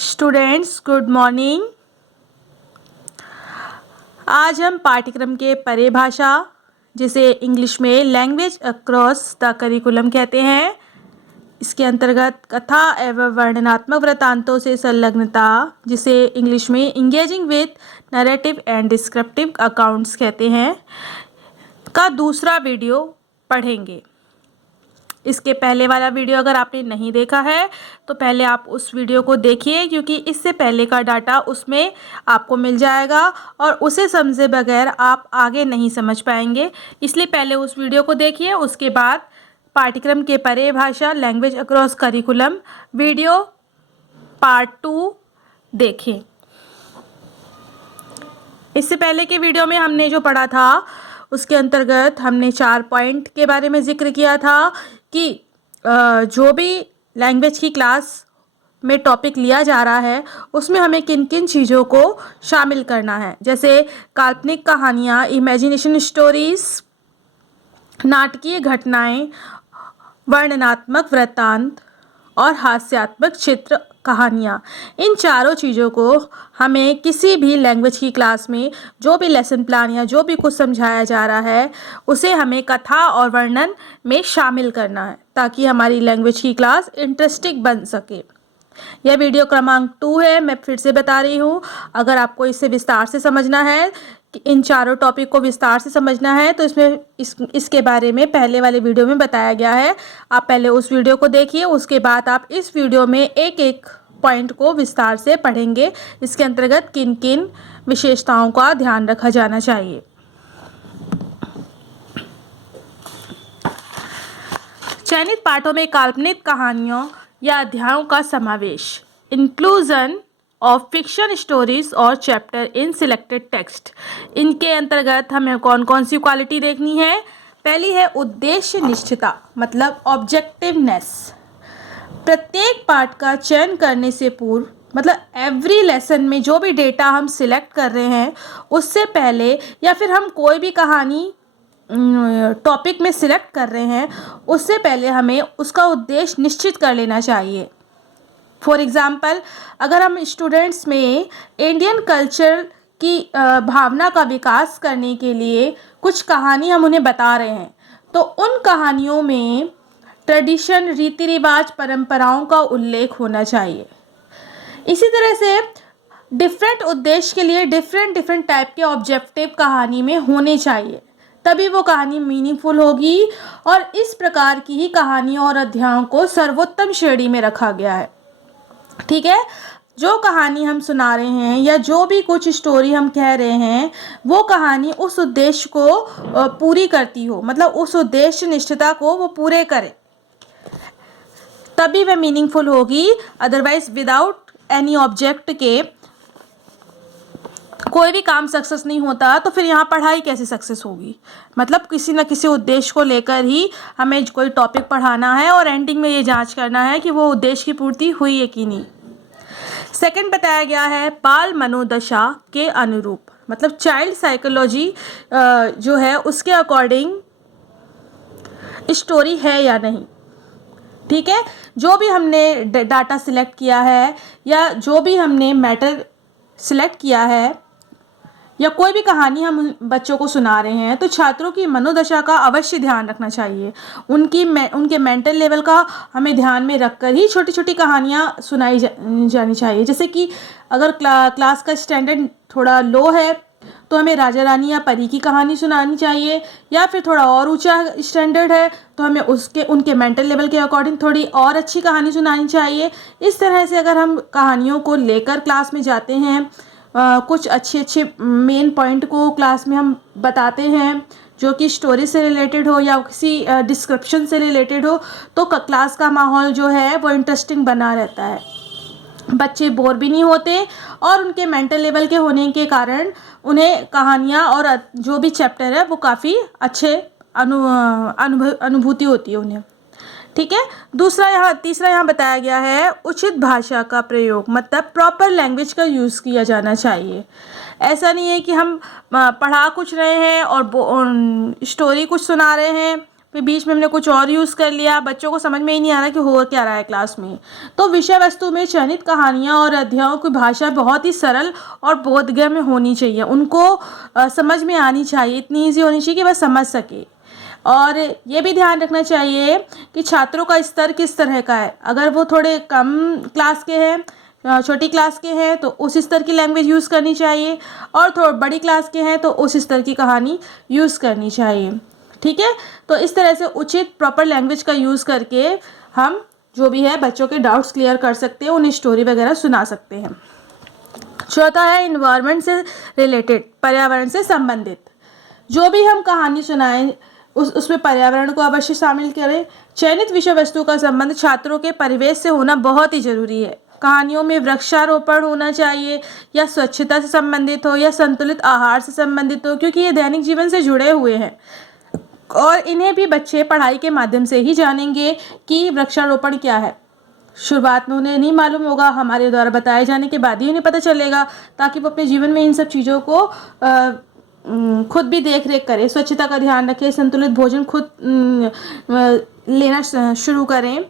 Students good morning. आज हम पाठ्यक्रम के परिभाषा जिसे इंग्लिश में लैंग्वेज अक्रॉस द करिकुलम कहते हैं, इसके अंतर्गत कथा एवं वर्णनात्मक वृत्तांतों से संलग्नता जिसे इंग्लिश में engaging with narrative and descriptive accounts कहते हैं का दूसरा वीडियो पढ़ेंगे। इसके पहले वाला वीडियो अगर आपने नहीं देखा है तो पहले आप उस वीडियो को देखिए, क्योंकि इससे पहले का डाटा उसमें आपको मिल जाएगा और उसे समझे बगैर आप आगे नहीं समझ पाएंगे। इसलिए पहले उस वीडियो को देखिए, उसके बाद पाठ्यक्रम के परिभाषा language across curriculum video part 2 देखें। इससे पहले के वीडियो में हमने जो पढ़ा था उसके अंतर्गत हमने 4 पॉइंट के बारे में जिक्र किया था कि जो भी लैंग्वेज की क्लास में टॉपिक लिया जा रहा है उसमें हमें किन किन चीज़ों को शामिल करना है, जैसे काल्पनिक कहानियाँ, इमेजिनेशन स्टोरीज, नाटकीय घटनाएं, वर्णनात्मक वृत्तांत और हास्यात्मक चित्र कहानियाँ। इन चारों चीज़ों को हमें किसी भी लैंग्वेज की क्लास में जो भी लेसन प्लान या जो भी कुछ समझाया जा रहा है उसे हमें कथा और वर्णन में शामिल करना है, ताकि हमारी लैंग्वेज की क्लास इंटरेस्टिंग बन सके। यह वीडियो क्रमांक 2 है, मैं फिर से बता रही हूँ। अगर आपको इसे विस्तार से समझना है, इन चारों टॉपिक को विस्तार से समझना है तो इसके बारे में पहले वाले वीडियो में बताया गया है। आप पहले उस वीडियो को देखिए, उसके बाद आप इस वीडियो में एक एक पॉइंट को विस्तार से पढ़ेंगे। इसके अंतर्गत किन किन विशेषताओं का ध्यान रखा जाना चाहिए। चयनित पाठों में काल्पनिक कहानियों या अध्यायों का समावेश, इंक्लूजन ऑफ फिक्शन स्टोरीज और चैप्टर इन सिलेक्टेड टेक्स्ट। इनके अंतर्गत हमें कौन कौन सी क्वालिटी देखनी है। पहली है उद्देश्य निष्ठता, मतलब ऑब्जेक्टिवनेस। प्रत्येक पाठ का चयन करने से पूर्व, मतलब एवरी लेसन में जो भी डेटा हम सिलेक्ट कर रहे हैं उससे पहले, या फिर हम कोई भी कहानी टॉपिक में सिलेक्ट कर रहे हैं उससे पहले हमें उसका उद्देश्य निश्चित कर लेना चाहिए। फॉर एग्ज़ाम्पल, अगर हम स्टूडेंट्स में इंडियन कल्चर की भावना का विकास करने के लिए कुछ कहानी हम उन्हें बता रहे हैं तो उन कहानियों में ट्रेडिशन, रीति रिवाज, परंपराओं का उल्लेख होना चाहिए। इसी तरह से डिफरेंट उद्देश्य के लिए डिफरेंट टाइप के ऑब्जेक्टिव कहानी में होने चाहिए, तभी वो कहानी मीनिंगफुल होगी। और इस प्रकार की ही कहानियों और अध्यायों को सर्वोत्तम श्रेणी में रखा गया है। ठीक है, जो कहानी हम सुना रहे हैं या जो भी कुछ स्टोरी हम कह रहे हैं वो कहानी उस उद्देश्य को पूरी करती हो, मतलब उस उद्देश्य निष्ठता को वो पूरे करे, तभी वह मीनिंगफुल होगी। अदरवाइज विदाउट एनी ऑब्जेक्ट के कोई भी काम सक्सेस नहीं होता, तो फिर यहाँ पढ़ाई कैसे सक्सेस होगी। मतलब किसी न किसी उद्देश्य को लेकर ही हमें कोई टॉपिक पढ़ाना है और एंडिंग में ये जांच करना है कि वो उद्देश्य की पूर्ति हुई है कि नहीं। सेकंड बताया गया है बाल मनोदशा के अनुरूप, मतलब चाइल्ड साइकोलॉजी जो है उसके अकॉर्डिंग स्टोरी है या नहीं। ठीक है, जो भी हमने डाटा सिलेक्ट किया है या जो भी हमने मैटर सिलेक्ट किया है या कोई भी कहानी हम बच्चों को सुना रहे हैं तो छात्रों की मनोदशा का अवश्य ध्यान रखना चाहिए। उनके मेंटल लेवल का हमें ध्यान में रखकर ही छोटी छोटी कहानियाँ सुनाई जानी चाहिए। जैसे कि अगर क्लास का स्टैंडर्ड थोड़ा लो है तो हमें राजा रानी या परी की कहानी सुनानी चाहिए, या फिर थोड़ा और ऊंचा स्टैंडर्ड है तो हमें उनके मेंटल लेवल के अकॉर्डिंग थोड़ी और अच्छी कहानी सुनानी चाहिए। इस तरह से अगर हम कहानियों को लेकर क्लास में जाते हैं, कुछ अच्छे मेन पॉइंट को क्लास में हम बताते हैं जो कि स्टोरी से रिलेटेड हो या किसी डिस्क्रिप्शन से रिलेटेड हो, तो क्लास का माहौल जो है वो इंटरेस्टिंग बना रहता है। बच्चे बोर भी नहीं होते और उनके मेंटल लेवल के होने के कारण उन्हें कहानियाँ और जो भी चैप्टर है वो काफ़ी अच्छे अनुभूति होती है उन्हें। ठीक है, तीसरा यहाँ बताया गया है उचित भाषा का प्रयोग, मतलब प्रॉपर लैंग्वेज का यूज़ किया जाना चाहिए। ऐसा नहीं है कि हम पढ़ा कुछ रहे हैं और स्टोरी कुछ सुना रहे हैं फिर बीच में हमने कुछ और यूज़ कर लिया, बच्चों को समझ में ही नहीं आ रहा कि हो क्या रहा है क्लास में। तो विषय वस्तु में चयनित कहानियाँ और अध्यायों की भाषा बहुत ही सरल और बोधगम्य होनी चाहिए। उनको समझ में आनी चाहिए, इतनी ईजी होनी चाहिए कि वह समझ सके। और ये भी ध्यान रखना चाहिए कि छात्रों का स्तर किस तरह का है। अगर वो थोड़े कम क्लास के हैं, छोटी क्लास के हैं, तो उस स्तर की लैंग्वेज यूज़ करनी चाहिए, और थोड़ी बड़ी क्लास के हैं तो उस स्तर की कहानी यूज़ करनी चाहिए। ठीक है, तो इस तरह से उचित प्रॉपर लैंग्वेज का यूज़ करके हम जो भी है बच्चों के डाउट्स क्लियर कर सकते हैं, उन्हें स्टोरी वगैरह सुना सकते हैं। चौथा है इन्वायरमेंट से रिलेटेड, पर्यावरण से संबंधित। जो भी हम कहानी सुनाएं उसमें पर्यावरण को अवश्य शामिल करें। चयनित विषय वस्तु का संबंध छात्रों के परिवेश से होना बहुत ही जरूरी है। कहानियों में वृक्षारोपण होना चाहिए, या स्वच्छता से संबंधित हो, या संतुलित आहार से संबंधित हो, क्योंकि ये दैनिक जीवन से जुड़े हुए हैं और इन्हें भी बच्चे पढ़ाई के माध्यम से ही जानेंगे कि वृक्षारोपण क्या है। शुरुआत में उन्हें नहीं मालूम होगा, हमारे द्वारा बताए जाने के बाद ही उन्हें पता चलेगा, ताकि वो अपने जीवन में इन सब चीज़ों को खुद भी देख रेख करें, स्वच्छता का ध्यान रखें, संतुलित भोजन खुद लेना शुरू करें।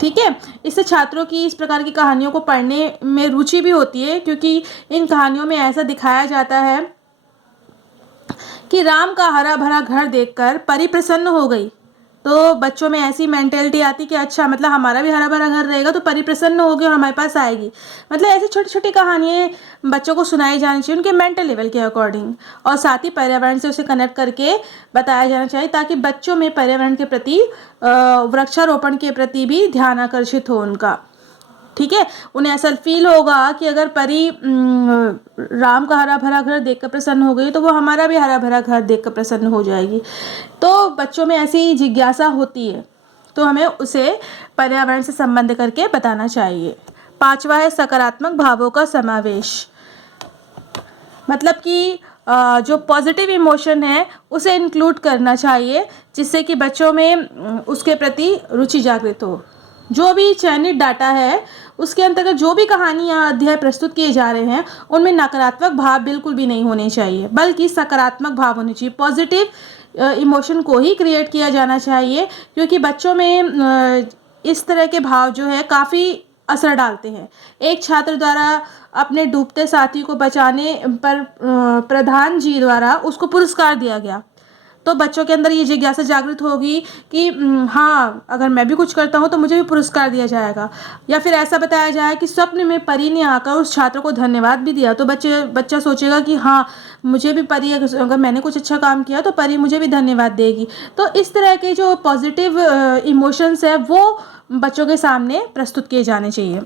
ठीक है, इससे छात्रों की इस प्रकार की कहानियों को पढ़ने में रुचि भी होती है, क्योंकि इन कहानियों में ऐसा दिखाया जाता है कि राम का हरा भरा घर देखकर परी प्रसन्न हो गई। तो बच्चों में ऐसी मेंटेलिटी आती कि अच्छा, मतलब हमारा भी हरा भरा घर रहेगा तो परी प्रसन्न होगी और हमारे पास आएगी। मतलब ऐसी छोटी छोटी कहानियाँ बच्चों को सुनाई जानी चाहिए उनके मेंटल लेवल के अकॉर्डिंग, और साथ ही पर्यावरण से उसे कनेक्ट करके बताया जाना चाहिए, ताकि बच्चों में पर्यावरण के प्रति, वृक्षारोपण के प्रति भी ध्यान आकर्षित हो उनका। ठीक है, उन्हें ऐसा फील होगा कि अगर परी राम का हरा भरा घर देखकर प्रसन्न हो गई तो वो हमारा भी हरा भरा घर देखकर प्रसन्न हो जाएगी। तो बच्चों में ऐसी जिज्ञासा होती है, तो हमें उसे पर्यावरण से संबंध करके बताना चाहिए। पांचवा है सकारात्मक भावों का समावेश। मतलब कि जो पॉजिटिव इमोशन है उसे इंक्लूड करना चाहिए, जिससे कि बच्चों में उसके प्रति रुचि जागृत हो। जो भी चयनित डाटा है उसके अंतर्गत जो भी कहानी या अध्याय प्रस्तुत किए जा रहे हैं उनमें नकारात्मक भाव बिल्कुल भी नहीं होने चाहिए, बल्कि सकारात्मक भाव होने चाहिए। पॉजिटिव इमोशन को ही क्रिएट किया जाना चाहिए, क्योंकि बच्चों में इस तरह के भाव जो है काफ़ी असर डालते हैं। एक छात्र द्वारा अपने डूबते साथी को बचाने पर प्रधान जी द्वारा उसको पुरस्कार दिया गया, तो बच्चों के अंदर ये जिज्ञासा जागृत होगी कि हाँ, अगर मैं भी कुछ करता हूँ तो मुझे भी पुरस्कार दिया जाएगा। या फिर ऐसा बताया जाए कि स्वप्न में परी ने आकर उस छात्र को धन्यवाद भी दिया, तो बच्चा सोचेगा कि हाँ, मुझे भी परी, अगर मैंने कुछ अच्छा काम किया तो परी मुझे भी धन्यवाद देगी। तो इस तरह के जो पॉजिटिव इमोशंस है वो बच्चों के सामने प्रस्तुत किए जाने चाहिए।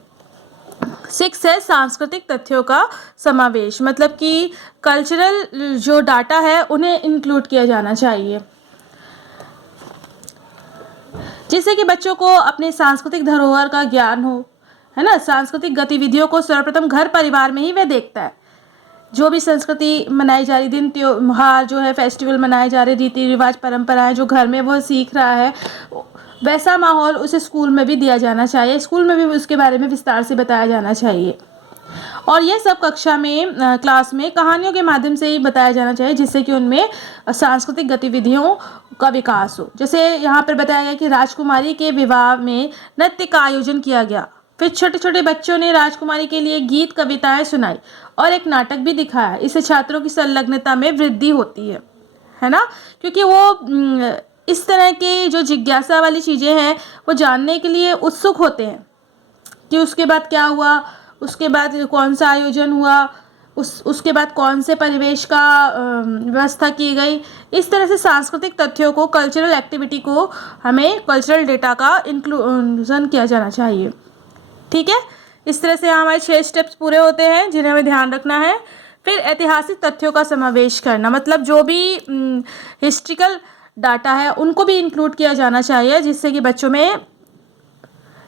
6 है सांस्कृतिक तथ्यों का समावेश। मतलब कि कल्चरल जो डाटा है उन्हें इंक्लूड किया जाना चाहिए, जिससे कि बच्चों को अपने सांस्कृतिक धरोहर का ज्ञान हो, है ना। सांस्कृतिक गतिविधियों को सर्वप्रथम घर परिवार में ही वह देखता है। जो भी संस्कृति मनाई जा रही, दिन त्योहार जो है, फेस्टिवल मनाए जा रहे, रीति रिवाज परंपराएं जो घर में वह सीख रहा है, वैसा माहौल उसे स्कूल में भी दिया जाना चाहिए। स्कूल में भी उसके बारे में विस्तार से बताया जाना चाहिए, और यह सब कक्षा में, क्लास में कहानियों के माध्यम से ही बताया जाना चाहिए, जिससे कि उनमें सांस्कृतिक गतिविधियों का विकास हो। जैसे यहाँ पर बताया गया कि राजकुमारी के विवाह में नृत्य का आयोजन किया गया, फिर छोटे छोटे बच्चों ने राजकुमारी के लिए गीत कविताएं सुनाई और एक नाटक भी दिखाया। इससे छात्रों की संलग्नता में वृद्धि होती है ना, क्योंकि वो इस तरह की जो जिज्ञासा वाली चीज़ें हैं वो जानने के लिए उत्सुक होते हैं कि उसके बाद क्या हुआ, उसके बाद कौन सा आयोजन हुआ, उसके बाद कौन से परिवेश का व्यवस्था की गई। इस तरह से सांस्कृतिक तथ्यों को, कल्चरल एक्टिविटी को हमें कल्चरल डेटा का इंक्लूजन किया जाना चाहिए। ठीक है, इस तरह से हमारे 6 स्टेप्स पूरे होते हैं जिन्हें हमें ध्यान रखना है। फिर ऐतिहासिक तथ्यों का समावेश करना, मतलब जो भी हिस्ट्रिकल डाटा है उनको भी इंक्लूड किया जाना चाहिए, जिससे कि बच्चों में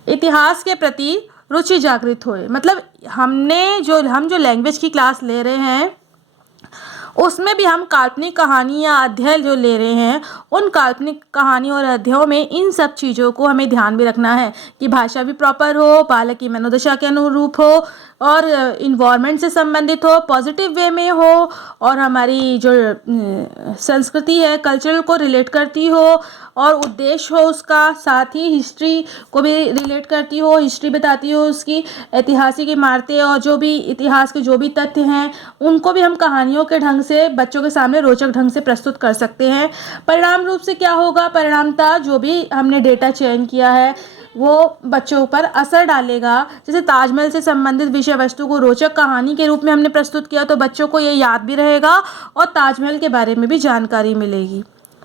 इतिहास के प्रति रुचि जागृत होए। मतलब हम जो लैंग्वेज की क्लास ले रहे हैं उसमें भी हम काल्पनिक कहानी या अध्याय जो ले रहे हैं, उन काल्पनिक कहानी और अध्यायों में इन सब चीज़ों को हमें ध्यान भी रखना है कि भाषा भी प्रॉपर हो, बालक की मनोदशा के अनुरूप हो, और इन्वायरमेंट से संबंधित हो, पॉजिटिव वे में हो, और हमारी जो संस्कृति है, कल्चरल को रिलेट करती हो, और उद्देश्य हो उसका, साथ ही हिस्ट्री को भी रिलेट करती हो, हिस्ट्री बताती हो उसकी, ऐतिहासिक इमारतें और जो भी इतिहास के जो भी तथ्य हैं उनको भी हम कहानियों के ढंग से बच्चों के सामने रोचक ढंग से प्रस्तुत कर सकते हैं। परिणाम रूप से क्या होगा, परिणामतः जो भी हमने डेटा चयन किया है वो बच्चों पर असर डालेगा। जैसे ताजमहल से संबंधित विषय वस्तु को रोचक कहानी के रूप में हमने प्रस्तुत किया तो बच्चों को ये याद भी रहेगा और ताजमहल के बारे में भी जानकारी मिलेगी।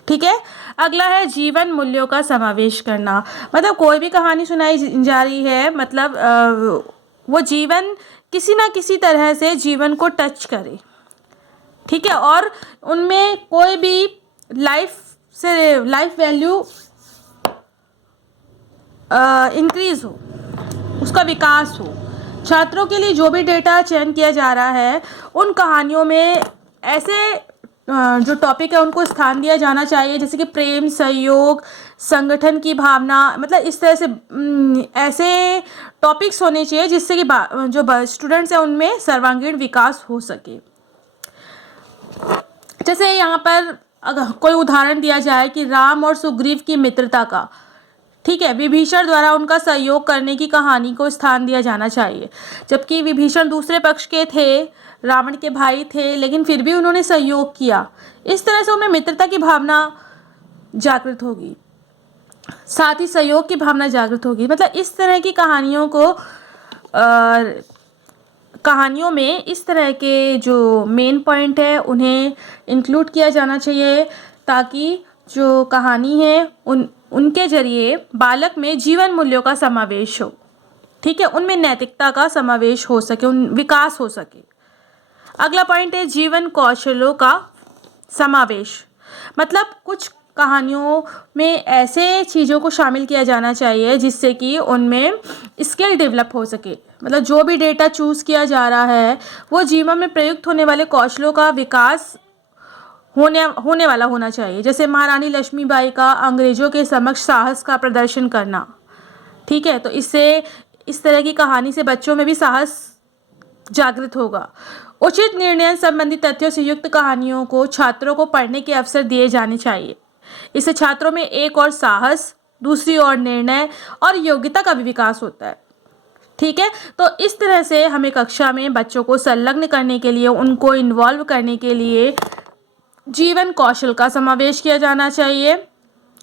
ठीक है। अगला है जीवन मूल्यों का समावेश करना। मतलब कोई भी कहानी सुनाई जा रही है, मतलब वो जीवन किसी ना किसी तरह से जीवन को टच करे। ठीक है। और उनमें कोई भी लाइफ वैल्यू इंक्रीज हो, उसका विकास हो। छात्रों के लिए जो भी डेटा चयन किया जा रहा है उन कहानियों में ऐसे जो टॉपिक है उनको स्थान दिया जाना चाहिए, जैसे कि प्रेम, सहयोग, संगठन की भावना। मतलब इस तरह से ऐसे टॉपिक्स होने चाहिए जिससे कि जो स्टूडेंट्स हैं उनमें सर्वांगीण विकास हो सके। जैसे यहाँ पर अगर कोई उदाहरण दिया जाए कि राम और सुग्रीव की मित्रता का, ठीक है, विभीषण द्वारा उनका सहयोग करने की कहानी को स्थान दिया जाना चाहिए। जबकि विभीषण दूसरे पक्ष के थे, रावण के भाई थे, लेकिन फिर भी उन्होंने सहयोग किया। इस तरह से उनमें मित्रता की भावना जागृत होगी, साथ ही सहयोग की भावना जागृत होगी। मतलब इस तरह की कहानियों में इस तरह के जो मेन पॉइंट है उन्हें इंक्लूड किया जाना चाहिए, ताकि जो कहानी है उनके जरिए बालक में जीवन मूल्यों का समावेश हो। ठीक है। उनमें नैतिकता का समावेश हो सके, विकास हो सके। अगला पॉइंट है जीवन कौशलों का समावेश। मतलब कुछ कहानियों में ऐसे चीज़ों को शामिल किया जाना चाहिए जिससे कि उनमें स्किल डेवलप हो सके। मतलब जो भी डेटा चूज़ किया जा रहा है वो जीवन में प्रयुक्त होने वाले कौशलों का विकास होने वाला होना चाहिए। जैसे महारानी लक्ष्मीबाई का अंग्रेजों के समक्ष साहस का प्रदर्शन करना। ठीक है। तो इससे इस तरह की कहानी से बच्चों में भी साहस जागृत होगा। उचित निर्णय संबंधी तथ्यों से युक्त कहानियों को छात्रों को पढ़ने के अवसर दिए जाने चाहिए। इससे छात्रों में एक और साहस, दूसरी ओर निर्णय और योग्यता का भी विकास होता है। ठीक है। तो इस तरह से हमें कक्षा में बच्चों को संलग्न करने के लिए, उनको इन्वॉल्व करने के लिए जीवन कौशल का समावेश किया जाना चाहिए,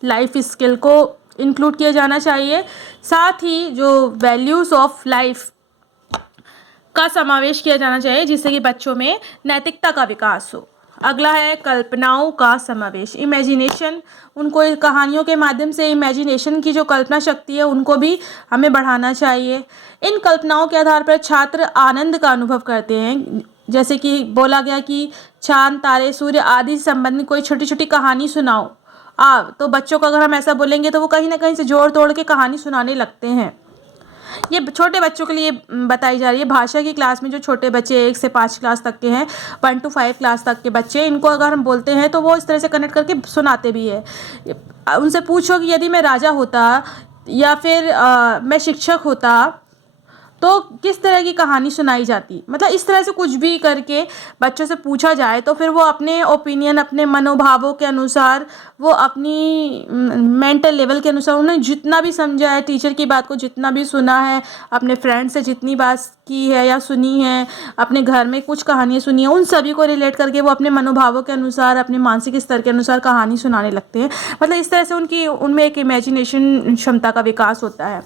लाइफ स्किल को इंक्लूड किया जाना चाहिए, साथ ही जो वैल्यूज़ ऑफ लाइफ का समावेश किया जाना चाहिए जिससे कि बच्चों में नैतिकता का विकास हो। अगला है कल्पनाओं का समावेश, इमेजिनेशन। उनको कहानियों के माध्यम से इमेजिनेशन की जो कल्पना शक्ति है उनको भी हमें बढ़ाना चाहिए। इन कल्पनाओं के आधार पर छात्र आनंद का अनुभव करते हैं। जैसे कि बोला गया कि चांद, तारे, सूर्य आदि से संबंधित कोई छोटी छोटी कहानी सुनाओ। तो बच्चों को अगर हम ऐसा बोलेंगे तो वो कहीं ना कहीं से जोड़ तोड़ के कहानी सुनाने लगते हैं। ये छोटे बच्चों के लिए बताई जा रही है। भाषा की क्लास में जो छोटे बच्चे 1 से 5 क्लास तक के हैं, 1 to 5 क्लास तक के बच्चे, इनको अगर हम बोलते हैं तो वो इस तरह से कनेक्ट करके सुनाते भी है। उनसे पूछो कि यदि मैं राजा होता या फिर मैं शिक्षक होता तो किस तरह की कहानी सुनाई जाती। मतलब इस तरह से कुछ भी करके बच्चों से पूछा जाए तो फिर वो अपने ओपिनियन, अपने मनोभावों के अनुसार, वो अपनी मेंटल लेवल के अनुसार उन्होंने जितना भी समझा है, टीचर की बात को जितना भी सुना है, अपने फ्रेंड से जितनी बात की है या सुनी है, अपने घर में कुछ कहानियाँ सुनी है, उन सभी को रिलेट करके वो अपने मनोभावों के अनुसार, अपने मानसिक स्तर के अनुसार कहानी सुनाने लगते हैं। मतलब इस तरह से उनमें एक इमेजिनेशन क्षमता का विकास होता है।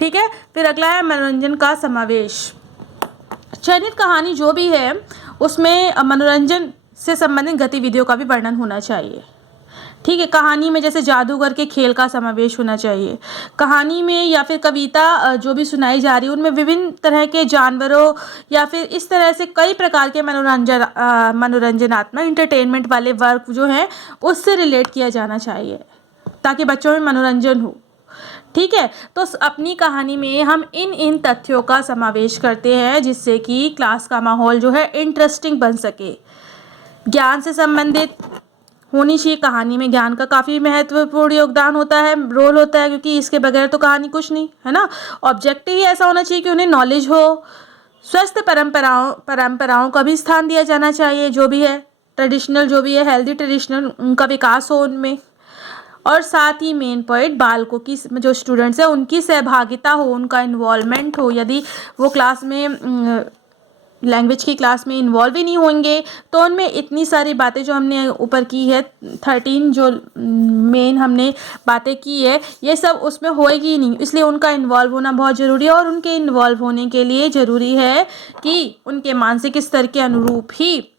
ठीक है। फिर अगला है मनोरंजन का समावेश। चयनित कहानी जो भी है उसमें मनोरंजन से संबंधित गतिविधियों का भी वर्णन होना चाहिए। ठीक है। कहानी में जैसे जादूगर के खेल का समावेश होना चाहिए। कहानी में या फिर कविता जो भी सुनाई जा रही है उनमें विभिन्न तरह के जानवरों या फिर इस तरह से कई प्रकार के मनोरंजनात्मक इंटरटेनमेंट वाले वर्क जो हैं उससे रिलेट किया जाना चाहिए ताकि बच्चों में मनोरंजन हो। ठीक है। तो अपनी कहानी में हम इन तथ्यों का समावेश करते हैं जिससे कि क्लास का माहौल जो है इंटरेस्टिंग बन सके। ज्ञान से संबंधित होनी चाहिए कहानी में। ज्ञान का काफ़ी महत्वपूर्ण योगदान होता है, रोल होता है, क्योंकि इसके बगैर तो कहानी कुछ नहीं है ना। ऑब्जेक्टिव ही ऐसा होना चाहिए कि उन्हें नॉलेज हो, स्वस्थ परंपराओं का भी स्थान दिया जाना चाहिए, जो भी है ट्रेडिशनल, जो भी है हेल्दी ट्रेडिशनल, उनका विकास हो उनमें। और साथ ही मेन पॉइंट, बालकों की जो स्टूडेंट्स हैं उनकी सहभागिता हो, उनका इन्वॉल्वमेंट हो। यदि वो क्लास में लैंग्वेज की क्लास में इन्वॉल्व ही नहीं होंगे तो उनमें इतनी सारी बातें जो हमने ऊपर की है 13 जो मेन हमने बातें की है, ये सब उसमें होएगी ही नहीं। इसलिए उनका इन्वॉल्व होना बहुत ज़रूरी है, और उनके इन्वॉल्व होने के लिए ज़रूरी है कि उनके मानसिक स्तर के अनुरूप ही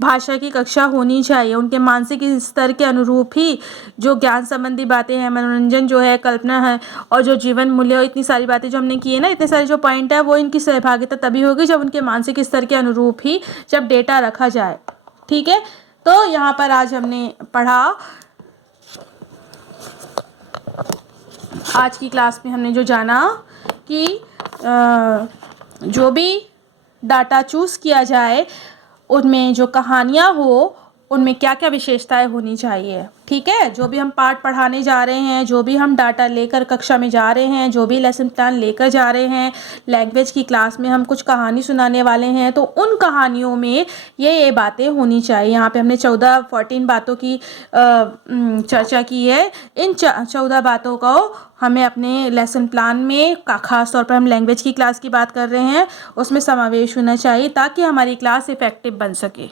भाषा की कक्षा होनी चाहिए। उनके मानसिक स्तर के अनुरूप ही जो ज्ञान संबंधी बातें हैं, मनोरंजन जो है, कल्पना है, और जो जीवन मूल्य, और इतनी सारी बातें जो हमने की है ना, इतने सारे जो पॉइंट है, वो इनकी सहभागिता तभी होगी जब उनके मानसिक स्तर के अनुरूप ही जब डेटा रखा जाए। ठीक है, तो यहाँ पर आज हमने पढ़ा, आज की क्लास में हमने जो जाना कि जो भी डाटा चूज़ किया जाए उनमें जो कहानियाँ हो उनमें क्या क्या विशेषताएं होनी चाहिए। ठीक है, जो भी हम पाठ पढ़ाने जा रहे हैं, जो भी हम डाटा लेकर कक्षा में जा रहे हैं, जो भी लेसन प्लान लेकर जा रहे हैं, लैंग्वेज की क्लास में हम कुछ कहानी सुनाने वाले हैं, तो उन कहानियों में ये बातें होनी चाहिए। यहाँ पे हमने 14 बातों की चर्चा की है। इन 14 बातों को हमें अपने लेसन प्लान में, खास तौर पर हम लैंग्वेज की क्लास की बात कर रहे हैं, उसमें समावेश होना चाहिए ताकि हमारी क्लास इफ़ेक्टिव बन सके।